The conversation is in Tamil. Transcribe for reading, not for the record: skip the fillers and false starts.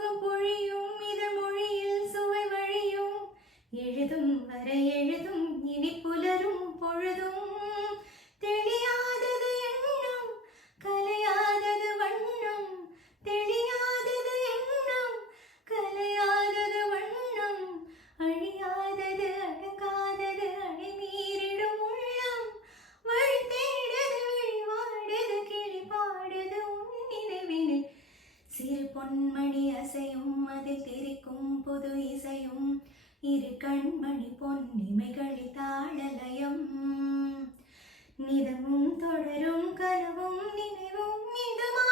சுகம் பொழியும் இதழ் மொழியில் சுவை வழியும் எழுதும் வரை எழுதும் இனி புலரும் பொழுதும் தெளியாதது எண்ணம் கலையாதது வண்ணம் தெளியாதது எண்ணம் கலையாதது வண்ணம் அழியாதது அடங்காதது அணை மீறிடும் உள்ளம் வழி தேடது வழிவாடுது கிளி பாடுது உன் நினைவினில் சிறு பொன்மணி அசையும் அதில் தெரிக்கும் புது இசையும் இரு கண்மணி பொன்னிமைகளில் தாளலயம் நிதமும் தொடரும் கனவும் நினைவும் இதமா